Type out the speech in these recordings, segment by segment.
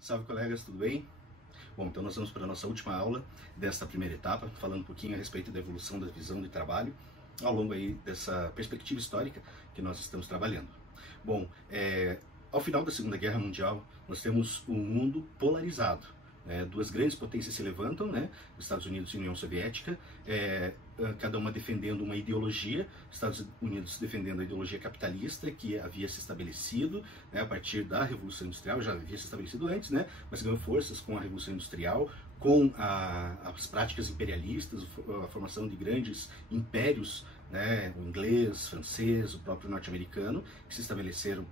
Salve, colegas, tudo bem? Bom, então nós vamos para a nossa última aula desta primeira etapa, falando um pouquinho a respeito da evolução da visão de trabalho ao longo aí dessa perspectiva histórica que nós estamos trabalhando. Bom, ao final da Segunda Guerra Mundial, nós temos um mundo polarizado. Duas grandes potências se levantam, os Estados Unidos e a União Soviética, cada uma defendendo uma ideologia, Estados Unidos defendendo a ideologia capitalista que havia se estabelecido a partir da Revolução Industrial, já havia se estabelecido antes, mas ganhou forças com a Revolução Industrial, com as práticas imperialistas, a formação de grandes impérios, o inglês, francês, o próprio norte-americano, que se estabeleceram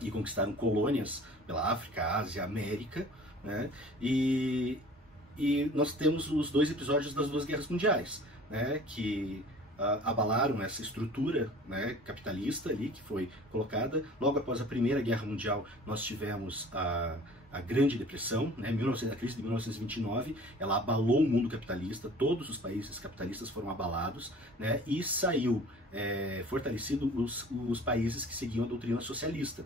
e conquistaram colônias pela África, Ásia, América, e nós temos os dois episódios das duas guerras mundiais, que abalaram essa estrutura capitalista ali que foi colocada. Logo após a Primeira Guerra Mundial, nós tivemos a Grande Depressão, a crise de 1929, ela abalou o mundo capitalista, todos os países capitalistas foram abalados, e saiu fortalecido os países que seguiam a doutrina socialista.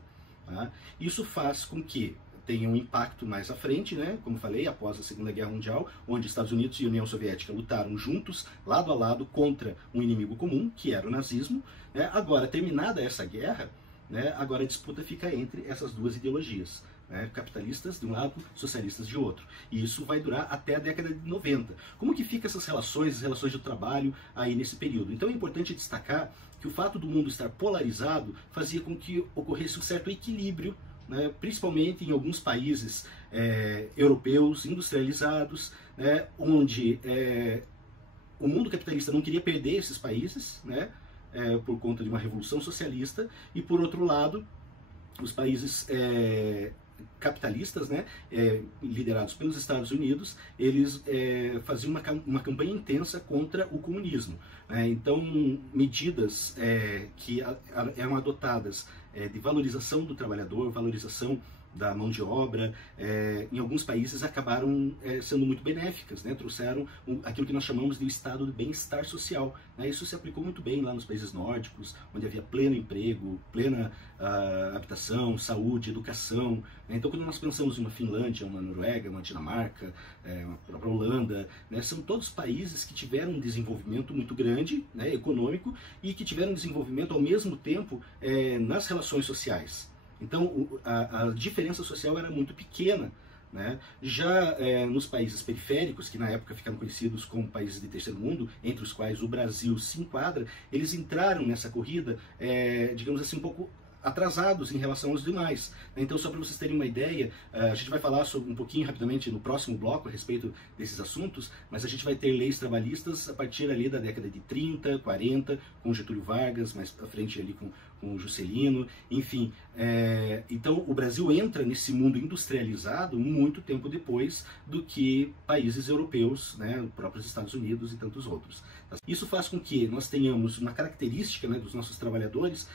Isso faz com que tenha um impacto mais à frente, como falei, após a Segunda Guerra Mundial, onde Estados Unidos e União Soviética lutaram juntos, lado a lado, contra um inimigo comum, que era o nazismo. Agora, terminada essa guerra, agora a disputa fica entre essas duas ideologias, capitalistas de um lado, socialistas de outro. E isso vai durar até a década de 90. Como que ficam essas relações, as relações de trabalho aí nesse período? Então é importante destacar que o fato do mundo estar polarizado fazia com que ocorresse um certo equilíbrio, principalmente em alguns países europeus industrializados, onde o mundo capitalista não queria perder esses países, por conta de uma revolução socialista, e por outro lado, os países capitalistas, liderados pelos Estados Unidos, eles faziam uma campanha intensa contra o comunismo. Então, medidas que eram adotadas de valorização do trabalhador, valorização da mão de obra, em alguns países acabaram sendo muito benéficas, trouxeram aquilo que nós chamamos de estado de bem-estar social. Isso se aplicou muito bem lá nos países nórdicos, onde havia pleno emprego, plena habitação, saúde, educação. Então, quando nós pensamos em uma Finlândia, uma Noruega, uma Dinamarca, uma própria Holanda, são todos países que tiveram um desenvolvimento muito grande, econômico, e que tiveram desenvolvimento ao mesmo tempo nas relações sociais. Então, a diferença social era muito pequena. Já nos países periféricos, que na época ficaram conhecidos como países de terceiro mundo, entre os quais o Brasil se enquadra, eles entraram nessa corrida, digamos assim, um pouco atrasados em relação aos demais. Então, só para vocês terem uma ideia, a gente vai falar sobre um pouquinho rapidamente no próximo bloco a respeito desses assuntos, mas a gente vai ter leis trabalhistas a partir ali da década de 30, 40, com Getúlio Vargas, mais à frente ali com Juscelino, enfim. Então, o Brasil entra nesse mundo industrializado muito tempo depois do que países europeus, os próprios Estados Unidos e tantos outros. Isso faz com que nós tenhamos uma característica dos nossos trabalhadores,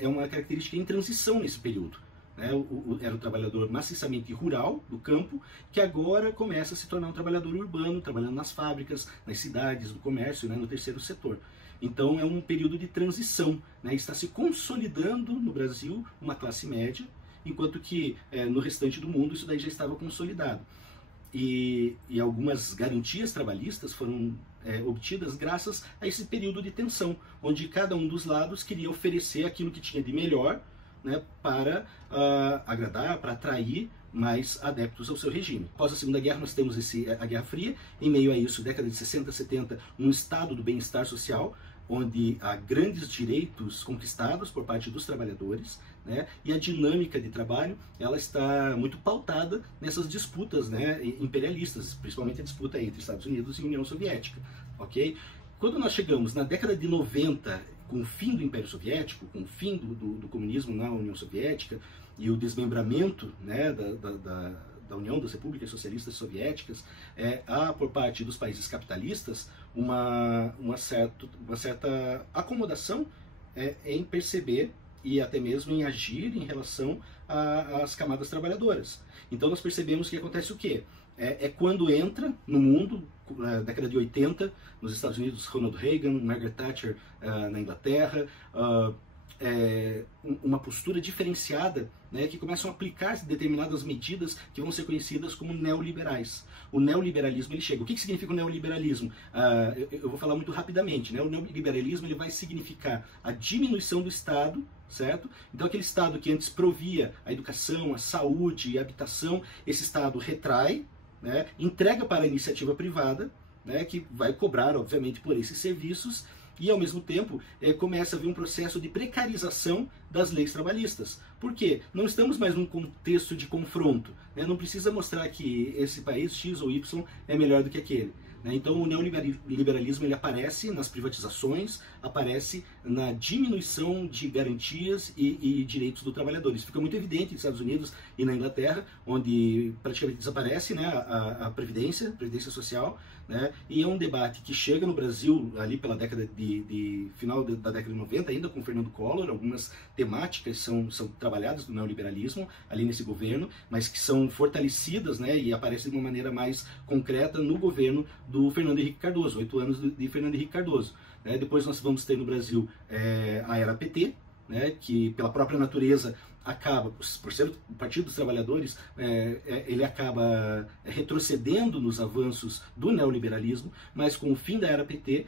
uma característica em transição nesse período. Era o trabalhador maciçamente rural, do campo, que agora começa a se tornar um trabalhador urbano, trabalhando nas fábricas, nas cidades, no comércio, no terceiro setor. Então é um período de transição, está se consolidando no Brasil uma classe média, enquanto que no restante do mundo isso daí já estava consolidado. E algumas garantias trabalhistas foram obtidas graças a esse período de tensão, onde cada um dos lados queria oferecer aquilo que tinha de melhor, para agradar, para atrair mais adeptos ao seu regime. Após a Segunda Guerra, nós temos a Guerra Fria. Em meio a isso, década de 60, 70, um estado do bem-estar social, onde há grandes direitos conquistados por parte dos trabalhadores, e a dinâmica de trabalho ela está muito pautada nessas disputas imperialistas, principalmente a disputa entre Estados Unidos e União Soviética. Okay? Quando nós chegamos na década de 90, com o fim do Império Soviético, com o fim do comunismo na União Soviética e o desmembramento da União das Repúblicas Socialistas Soviéticas, há por parte dos países capitalistas uma certa acomodação em perceber e até mesmo em agir em relação às camadas trabalhadoras. Então nós percebemos que acontece o quê? Quando entra no mundo, na década de 80, nos Estados Unidos, Ronald Reagan, Margaret Thatcher na Inglaterra, uma postura diferenciada, né, que começam a aplicar determinadas medidas que vão ser conhecidas como neoliberais. O neoliberalismo ele chega. O que significa o neoliberalismo? Eu vou falar muito rapidamente, né? O neoliberalismo ele vai significar a diminuição do Estado, certo? Então aquele Estado que antes provia a educação, a saúde e a habitação, esse Estado retrai, né, entrega para a iniciativa privada, né, que vai cobrar, obviamente, por esses serviços, e, ao mesmo tempo, começa a haver um processo de precarização das leis trabalhistas. Por quê? Não estamos mais num contexto de confronto, né? Não precisa mostrar que esse país X ou Y é melhor do que aquele. Então o neoliberalismo ele aparece nas privatizações, aparece na diminuição de garantias e direitos do trabalhador. Isso fica muito evidente nos Estados Unidos e na Inglaterra, onde praticamente desaparece, né, a previdência social, né, e é um debate que chega no Brasil ali pela década final da década de 90, ainda com Fernando Collor. Algumas temáticas são trabalhadas do neoliberalismo ali nesse governo, mas que são fortalecidas, né, e aparecem de uma maneira mais concreta no governo do Fernando Henrique Cardoso, 8 anos de Fernando Henrique Cardoso. Depois nós vamos ter no Brasil a era PT, né, que pela própria natureza acaba, por ser o Partido dos Trabalhadores, ele acaba retrocedendo nos avanços do neoliberalismo, mas com o fim da era PT,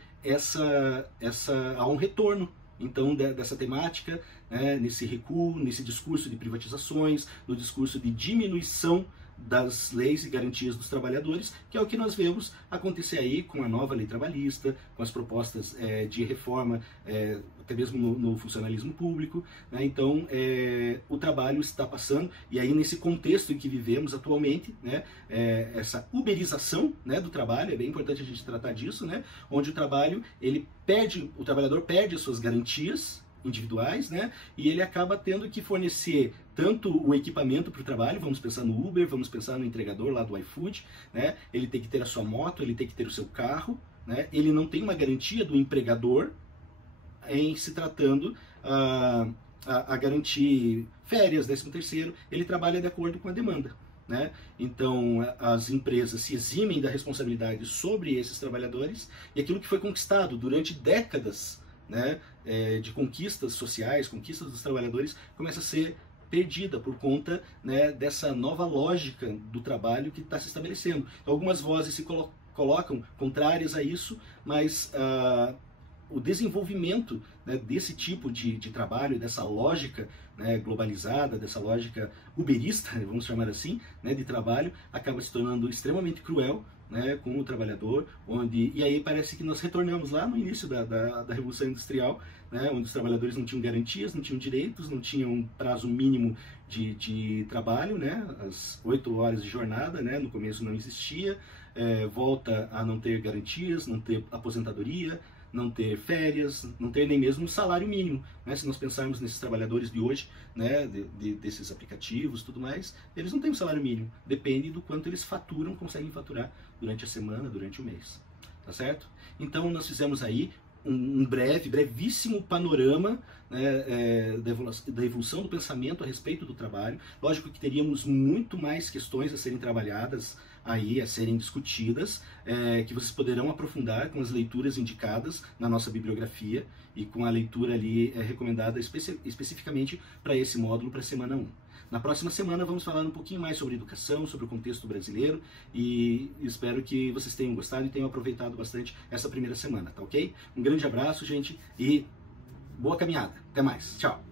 há um retorno, então, dessa temática, né, nesse recuo, nesse discurso de privatizações, no discurso de diminuição das leis e garantias dos trabalhadores, que é o que nós vemos acontecer aí com a nova lei trabalhista, com as propostas de reforma, até mesmo no funcionalismo público, né? Então, o trabalho está passando, e aí nesse contexto em que vivemos atualmente, né, essa uberização, né, do trabalho, é bem importante a gente tratar disso, né, onde o trabalhador perde as suas garantias individuais, né, e ele acaba tendo que fornecer tanto o equipamento para o trabalho, vamos pensar no Uber, vamos pensar no entregador lá do iFood, né, ele tem que ter a sua moto, ele tem que ter o seu carro, né, ele não tem uma garantia do empregador em se tratando a garantir férias, 13º, ele trabalha de acordo com a demanda, né? Então as empresas se eximem da responsabilidade sobre esses trabalhadores, e aquilo que foi conquistado durante décadas, né, de conquistas sociais, conquistas dos trabalhadores, começa a ser perdida por conta, né, dessa nova lógica do trabalho que está se estabelecendo. Então, algumas vozes se colocam contrárias a isso, mas o desenvolvimento, né, desse tipo de trabalho, dessa lógica, né, globalizada, dessa lógica uberista, vamos chamar assim, né, de trabalho, acaba se tornando extremamente cruel, né, com o trabalhador, e aí parece que nós retornamos lá no início da Revolução Industrial, né, onde os trabalhadores não tinham garantias, não tinham direitos, não tinham um prazo mínimo de trabalho, né, as 8 horas de jornada, né, no começo não existia, volta a não ter garantias, não ter aposentadoria, não ter férias, não ter nem mesmo um salário mínimo, né? Se nós pensarmos nesses trabalhadores de hoje, né, desses aplicativos e tudo mais, eles não têm um salário mínimo, depende do quanto eles conseguem faturar durante a semana, durante o mês, tá certo? Então nós fizemos aí um brevíssimo panorama, né, da evolução do pensamento a respeito do trabalho. Lógico que teríamos muito mais questões a serem trabalhadas aí, a serem discutidas, que vocês poderão aprofundar com as leituras indicadas na nossa bibliografia e com a leitura ali recomendada especificamente para esse módulo, para a semana 1. Na próxima semana vamos falar um pouquinho mais sobre educação, sobre o contexto brasileiro, e espero que vocês tenham gostado e tenham aproveitado bastante essa primeira semana, tá ok? Um grande abraço, gente, e boa caminhada. Até mais. Tchau.